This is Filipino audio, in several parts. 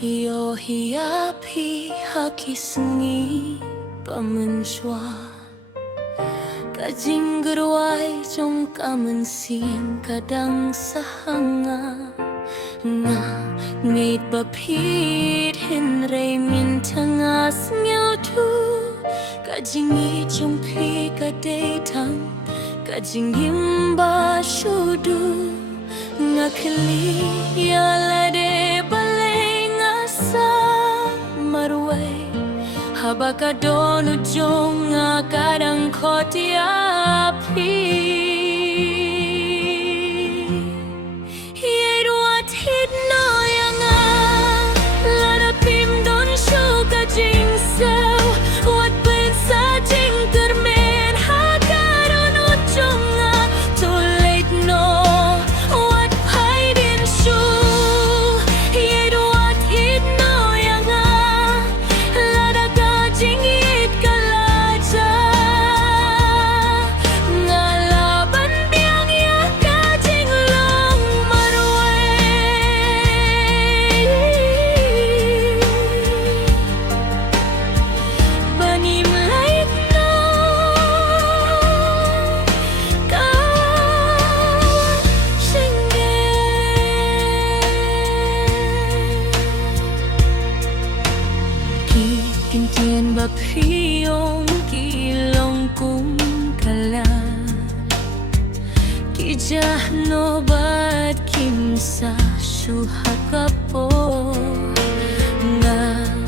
Yo hiapi hakisngi pamenswa Kajing gerwai jong kamen sing kadang sahanga Nga ngait bapit hinrei min tangas ngel tu Kajing i jong pi kadai tang Kajing imba shudu Nga keli yalade balai ngasa marwai Habaka donu jong nga kadang koti api Hiadu atit no yang Lada pim don shuka jing sew Wat ben sa jing termen Hakadonu jong nga too late no Wat pai din shu Hiadu atit no yang Lada kajing it kalaja Ngalaban biang ya kajing long marway Banim lait no Kintian bapiyong kilong kung kala Kijah no bat kimsa syuhakapo Nga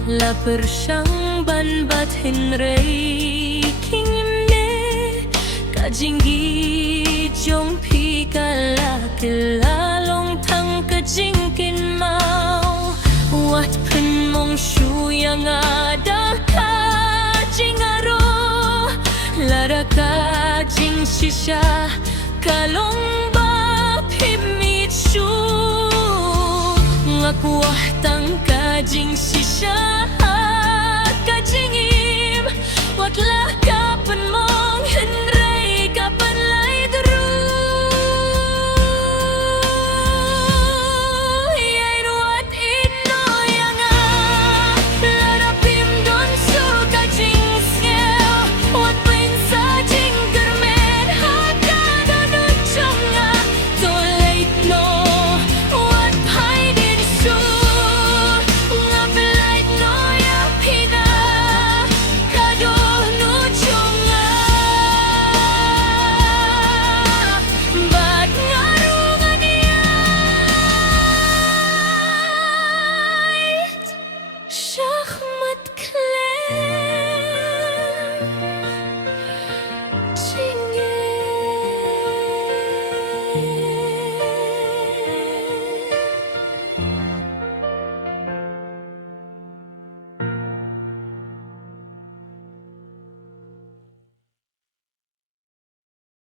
lapar siyang banbat hinrei kingimne Kajinggi jong pi kala kilalong tang kajingkin mau Wat pen mong shu yang ada kajing aro Lara kajing shisha kalong ba pimit shu Ngakuah tang kajing shisha